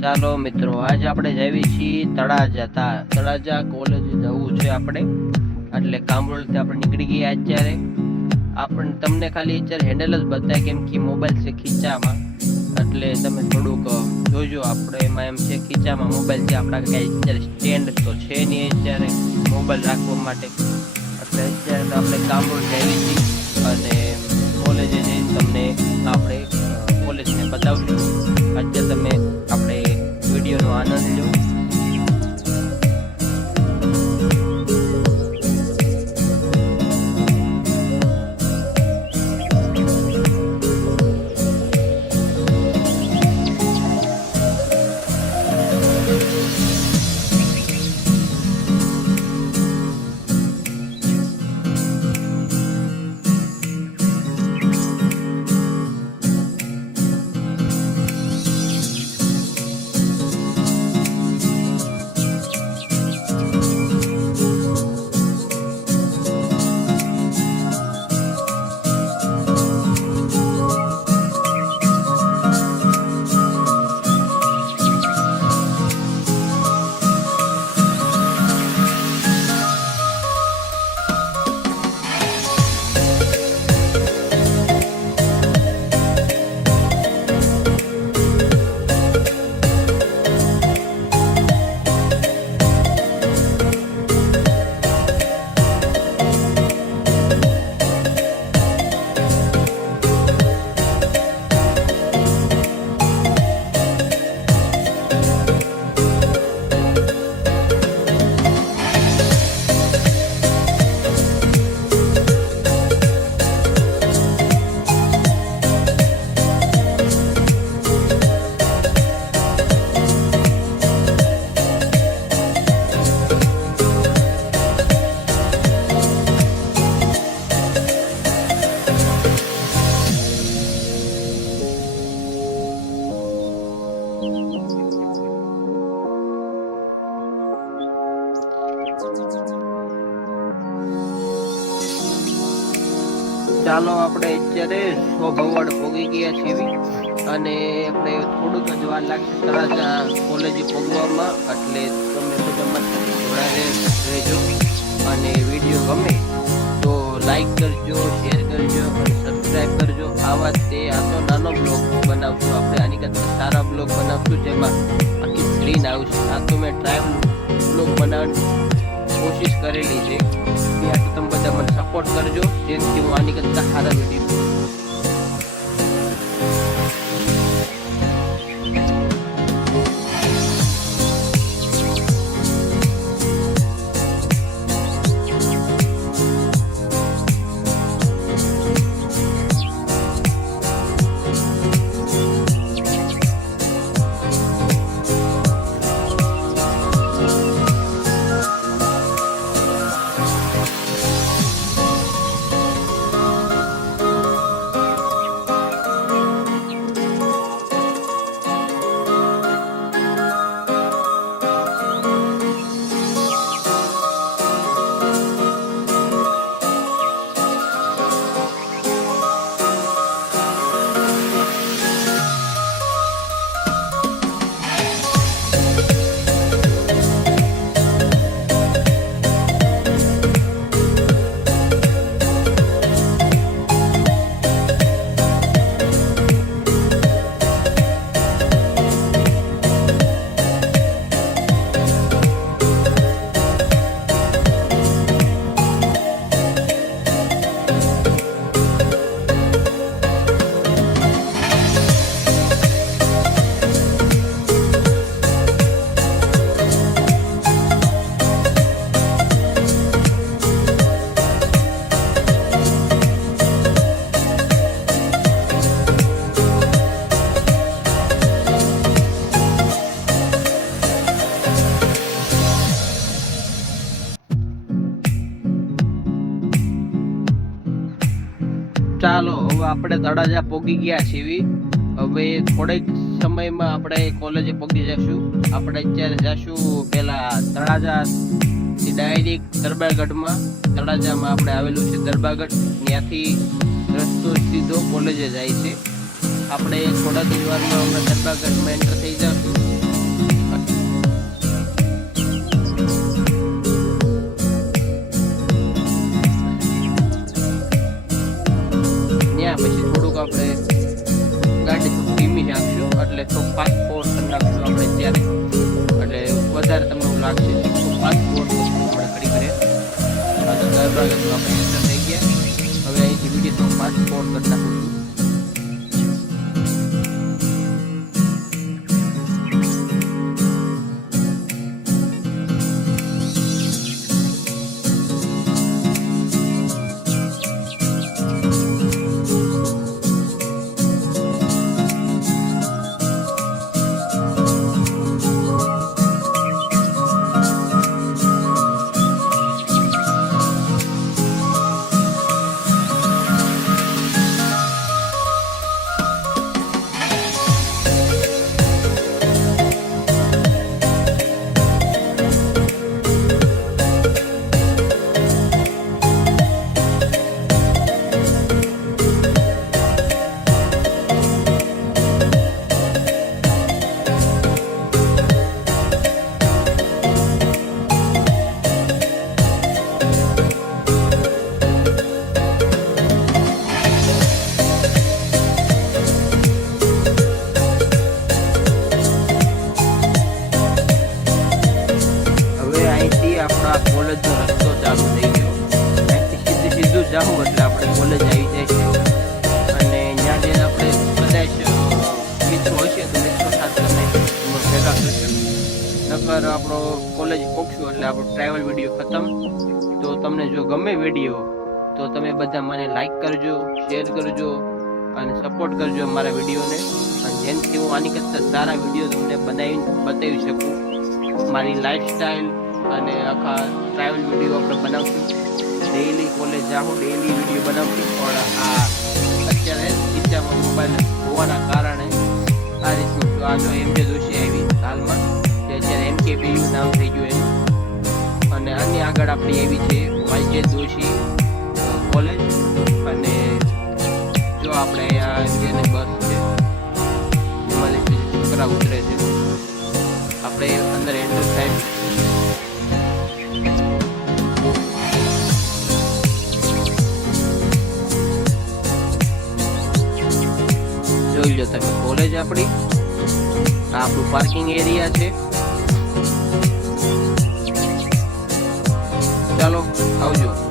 ચાલો મિત્રો, આજ આપણે જઈએ છીએ તળાજા કોલેજ જવું છે આપણે, એટલે કામરોલથી આપણે નીકળી ગયા. અત્યારે આપણે તમને ખાલી અત્યારે હેન્ડલ જ બતાય, કેમ કે મોબાઈલ છે ખીચામાં, એટલે તમે થોડુંક જોજો. આપણે એમાં એમ છે ખીચામાં મોબાઈલ છે, આપણા કઈ અત્યારે સ્ટેન્ડ તો છે નહીં અત્યારે મોબાઈલ રાખવા માટે, એટલે અત્યારે આપણે કામરોલ જઈએ છીએ અને કોલેજે જઈને તમને આપણે કોલેજને બતાવશું. અત્યારે તમે આપણે વિડીયોનો આનંદ લો. ચાલો, આપણે અત્યારે 100 ભવાડ પહોંચી ગયા છીએ અને આપણે થોડુંક જ વાર લાગશે તળાજા કોલેજે પહોંચવામાં, એટલે તમે બધા જોડાઈને રહેજો અને વિડીયો ગમે તો લાઈક કરજો, શેર કરજો અને સબસ્ક્રાઈબ કરજો. આ તો નાનો બ્લોગ બનાવશું આપણે, આની કરતાં સારા બ્લોગ બનાવશું જેમાં આખી સ્ક્રીન આવશે. આ તો મેં ટ્રાયલ બ્લોગ બનાવવાની કોશિશ કરેલી છે, તો તમે બધા મને સપોર્ટ કરજો, જેથી હું આની કરતાં સારા વિડીયો. ચાલો, હવે આપણે તળાજા પહોંચી ગયા છીએ. હવે થોડીક સમયમાં આપણે કોલેજે પહોંચી જશું. આપણે અત્યારે જશું પેલા તળાજા ડાયરેક્ટ દરબારગઢમાં. તળાજામાં આપણે આવેલું છે દરબારગઢ, ત્યાંથી રસ્તો સીધો કોલેજે જાય છે. આપણે થોડા દિવસમાં દરબારગઢમાં એન્ટર થઈ જશું. ફાસ્ટ ફોર્વર્ડ કરી નાખશું આપણે ત્યારે, એટલે વધારે તમને એવું લાગશે. ફાસ્ટ ફોર્વર્ડ આપણે કરી કરીએ આપણે એન્ટર થઈ ગયા. હવે અહીંથી વિડીયો ફાસ્ટ ફોર્વર્ડ કરી નાખું છું. આપણા કોલેજનો રસ્તો ચાલુ થઈ ગયો. અહીંથી સીધું જાઉં એટલે આપણે કોલેજ આવી જાય છે. અને ત્યાં જઈને આપણે કદાચ મિત્રો હશે તો મિત્રો સાથે ભેગા થશે. નકર આપણો કોલેજ પહોંચશું એટલે આપણો ટ્રાવેલ વિડીયો ખતમ. તો તમને જો ગમે વિડીયો તો તમે બધા મને લાઈક કરજો, શેર કરજો અને સપોર્ટ કરજો મારા વિડીયોને. અને જેનાથી હું આની કરતાં સારા વિડીયો તમને બતાવી શકું. મારી લાઈફસ્ટાઈલ અને આખા ટ્રાવેલ વિડીયો આપણે બનાવશું. ડેઈલી કોલેજ જાઉં, ડેઈલી વિડીયો બનાવશું. પણ આ અત્યારે ખીચામાં મોબાઈલ હોવાના કારણે આ રીતનું આ જો MJ જોશી આવી હાલમાં, જે અત્યારે MKBU નામ થઈ ગયું એનું. અને આની આગળ આપણી એવી છે YJ જોશી કોલેજ. અને જો આપણે અહીંયા જેને બસ છે એમાંથી છોકરા ઉતરે છે. આપણે અંદર એન્ટર થાય જોઈ લો તમે કોલેજ આપણી. આ આપણું પાર્કિંગ એરિયા છે. ચાલો આવજો.